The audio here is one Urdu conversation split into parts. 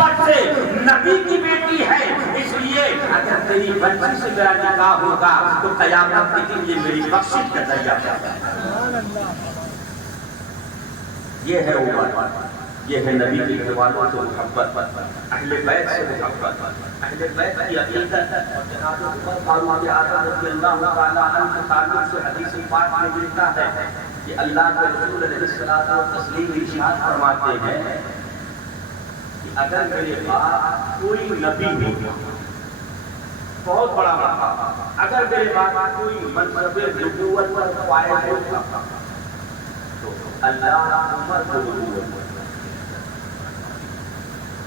نسبت سے نبی کی بیٹی ہے، اس لیے اگر تیری بچی سے میرا نکاح ہوگا تو قیامت کے دن یہ میری بخشش کا ذریعہ ہے۔ یہ ہے عمر، یہ ہے نبی کے گھر والوں سے محبت، اہل بیت سے محبت، اہل بیت کی عقیدت۔ اور جناب عمر فاروق اعظم رضی اللہ تعالیٰ عنہ کے تعلق سے حدیث پاک میں ملتا ہے کہ اللہ کے رسول علیہ الصلوۃ والتسلیم ارشاد فرماتے ہیں کہ اگر میرے بعد کوئی نبی ہو، بہت بڑا مقام، اگر میرے بعد کوئی منصب نبوت پر فائز ہوگا تو اللہ عمر کو نبوت،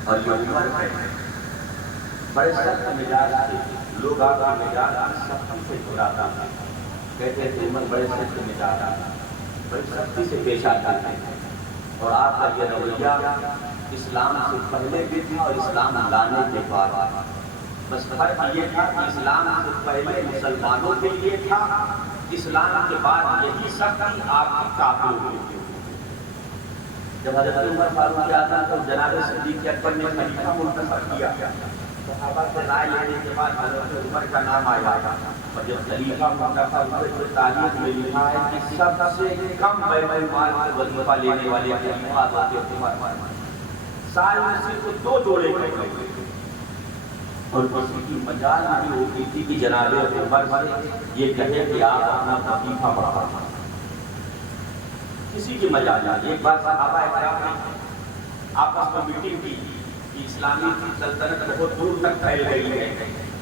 اور یہ عمر ہے بڑے سخت مزاج تھے، لوگ آپ کا مزاج سختی سے چھڑاتا ہے، کہتے تھے عمر بڑے سخت مزاج، بڑی سختی سے پیش آتا ہے۔ اور آپ کا یہ رویہ اسلام سے پہلے بھی تھا اور اسلام لانے کے بعد، بس فرق یہ تھا کہ اسلام سے پہلے مسلمانوں کے لیے تھا، اسلام کے بعد یہی سختی آپ کی کافروں کے لیے۔ جب حضرت عمر فاروق اعظم کو جناب صدیق اکبر نے خلیفہ منتخب کیا، صحابہ سے رائے لینے کے بعد حضرت عمر کا نام آیا، اور جب خلیفہ منتخب ہوئے تو تاریخ میں لکھا ہے کہ سب سے کم بیت المال کا وظیفہ لینے والے خلیفہ حضرت عمر، سال میں صرف 2 جوڑے کرتے تھے، اور کسی کی مجال نہیں ہوتی تھی کہ جناب عمر سے یہ کہے کہ آپ اپنا وظیفہ بڑھا۔ کسی کی مجال نہیں۔ ایک بار صحابہ کرام نے آپس میں میٹنگ کی کہ اسلامی سلطنت بہت دور تک پھیل گئی ہے،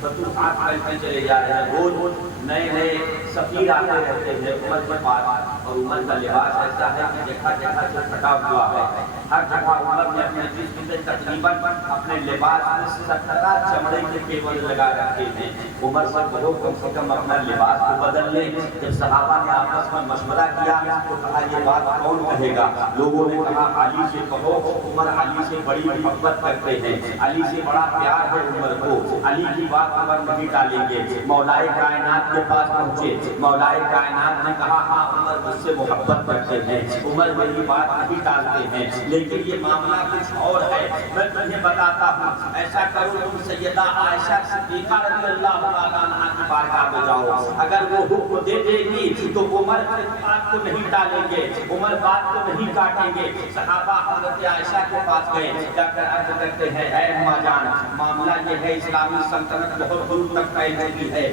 فتوحات پھیلتے چلے جا رہے ہیں، روز نئے نئے سفیر آتے رہتے ہیں عمر کے پاس، اور عمر کا لباس ایسا ہے کہ جگہ جگہ سے پھٹا ہوا ہے، ہر جگہ عمر نے اپنے جسم سے تقریباً اپنے لباس میں 17 چمڑے کے کیبل لگا رکھے ہیں۔ عمر سے کہو کم سے کم اپنا لباس کو بدل لیں۔ جب صحابہ نے آپس میں مشورہ کیا تو کہا یہ بات کون کہے گا؟ لوگوں نے کہا علی سے کہو، عمر علی سے بڑی محبت کرتے ہیں، علی سے بڑا پیار ہے عمر کو، علی کی بات عمر نہیں ٹالیں گے۔ مولائے کائنات کے پاس پہنچے، مولائے کائنات نے کہا ہاں عمر مجھ سے محبت کرتے ہیں، عمر میری بات نہیں ٹالتے ہیں، لیکن یہ معاملہ کچھ اور ہے، میں تمہیں بتاتا ہوں۔ ایسا کرو تم سیدہ عائشہ صدیقہ رضی اللہ تعالیٰ عنہا کی بارگاہ میں جاؤ، اگر وہ حکم دے دے گی تو عمر بات کو نہیں ٹالیں گے، عمر بات کو نہیں کاٹیں گے۔ صحابہ حضرت عائشہ کے پاس گئے، جا کر عرض کرتے ہیں اے اماں جان، معاملہ یہ ہے اسلامی سلطنت بہت دور تک پھیل گئی ہے،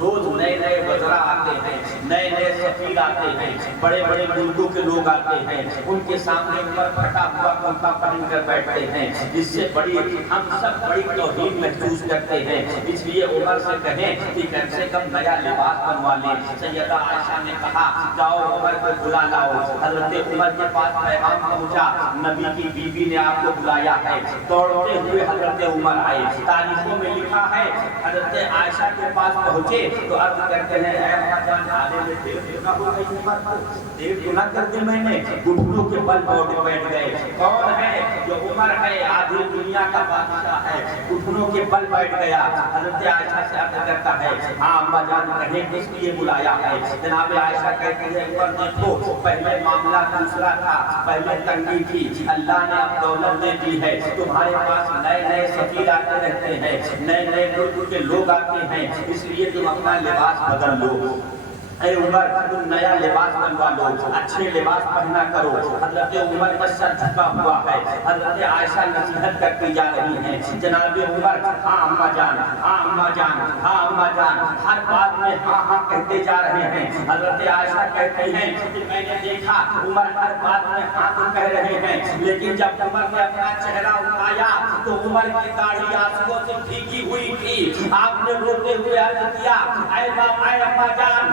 روز نئے نئے وزراء آتے ہیں، نئے نئے سفیر آتے ہیں، بڑے بڑے ملکوں کے لوگ آتے ہیں، ان کے سامنے عمر پھٹا ہوا کرتا پہن کر بیٹھتے ہیں، جس سے بڑی ہم سب بڑی توہین محسوس کرتے ہیں، اس لیے عمر سے کہیں کہ کم سے کم نیا لباس بنوا لیں۔ سیدہ عائشہ نے کہا جاؤ عمر کو بلا لاؤ۔ حضرت عمر کے پاس پیغام پہنچا، نبی کی بیوی نے آپ کو بلایا ہے۔ دوڑتے ہوئے حضرت عمر آئے، تاریخوں میں لکھا ہے حضرت عائشہ کے پاس پہنچے تو عرض کرتے ہیں اے اماں جان، آنے میں دیر نہ ہو گئی عمر کو؟ دیر تو نہ کر دی میں نے؟ گھٹنوں کے بل بیٹھ گئے۔ کون ہے جو عمر ہے، آدھی دنیا کا بادشاہ ہے، گھٹنوں کے بل بیٹھ گیا۔ حضرت عائشہ سے عرض کرتا ہے ہاں اماں جان کہیں کس لیے بلایا ہے؟ جناب عائشہ کہتی ہے عمر دیکھو پہلے معاملہ دوسرا تھا، پہلے تنگی تھی، اللہ نے اب دولت دے دی ہے، تمہارے پاس نئے نئے سفیر آتے رہتے ہیں، نئے نئے ملک کے لوگ آتے ہیں، اس لیے تم اپنا لباس بدل لو۔ اے عمر تم نیا لباس بنوا لو، اچھے لباس پہنا کرو۔ حضرت عمر کا سر جھکا ہوا ہے، حضرت عائشہ نصیحت کرتی جا رہی ہیں، جناب عمر ہاں اماں جان، ہاں اماں جان، ہاں اماں جان، ہر بات میں ہاں ہاں کہتے جا رہے ہیں۔ حضرت عائشہ کہتی ہیں کہ میں نے دیکھا عمر ہر بات میں ہاں تو کہہ رہے ہیں، لیکن جب عمر نے اپنا چہرہ اٹھایا تو عمر کی داڑھی آنسوؤں سے بھیگی ہوئی تھی۔ آپ نے روتے ہوئے عرض کیا اے اماں جان،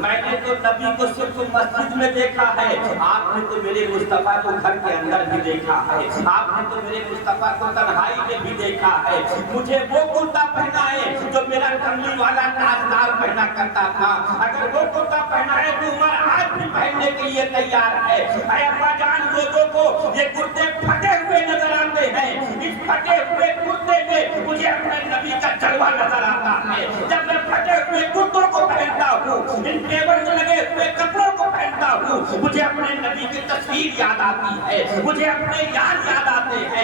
میں نے تو نبی کو صرف مسجد میں دیکھا ہے، آپ نے تو میرے مصطفیٰ کو گھر کے اندر بھی دیکھا ہے، آپ نے تو میرے مصطفیٰ کو تنہائی میں بھی دیکھا ہے۔ مجھے وہ کرتا پہنا ہے جو میرا کملی والا تاجدار پہنا کرتا تھا، اگر وہ کرتا پہنا ہے تو عمر آج بھی پہننے کے لیے تیار ہے۔ اے اماں جان، لوگوں کو یہ کرتے پھٹے ہوئے نظر آتے ہیں، اس پھٹے ہوئے کرتے میں مجھے اپنے نبی کا جلوہ نظر آتا ہے۔ جب میں پھٹے ہوئے کرتوں کو پہنتا ہوں، ان پیور سے لگے ہوئے کپڑوں کو پہنتا ہوں، مجھے اپنے نبی کی تصویر یاد آتی ہے، مجھے اپنے یار یاد آتے ہیں۔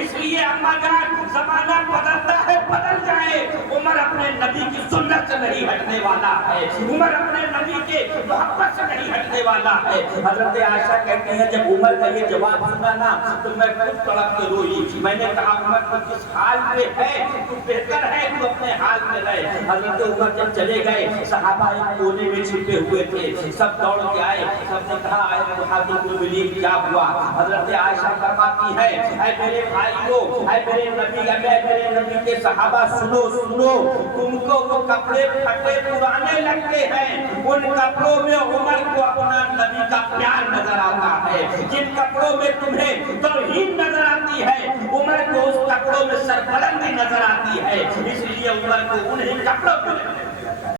اس لیے اما جان زمانہ بدلتا ہے بدل جائے، عمر اپنے نبی کی سنت سے نہیں ہٹنے والا ہے، عمر اپنے نبی کے محبت سے نہیں ہٹنے والا ہے۔ حضرت عائشہ کہتی ہیں جب عمر کا یہ جواب سنا نا تو میں خود تڑپ کے روئی، میں نے کہا عمر تو جس حال میں ہے تو بہتر ہے تو اپنے حال میں رہے۔ حضرت عمر جب چلے گئے صحابہ ایک کونے میں چھپے ہوئے تھے، سب دوڑ کے آئے، سب نے کہا اے محمد المؤمنین کیا ہوا؟ حضرت عائشہ فرماتی ہے اے میرے بھائیوں، اے میرے نبی، اے میرے نبی کے صحابہ سنو سنو، تم کو وہ کپڑے پھٹے پرانے لگتے ہیں، ان کپڑوں میں عمر کو اپنا نبی کا پیار نظر آتا ہے، جن کپڑوں میں تمہیں توہین نظر آتی ہے عمر کو اس کپڑوں میں سربلندی نظر آتی ہے، اس لیے عمر کو انہیں کپڑوں میں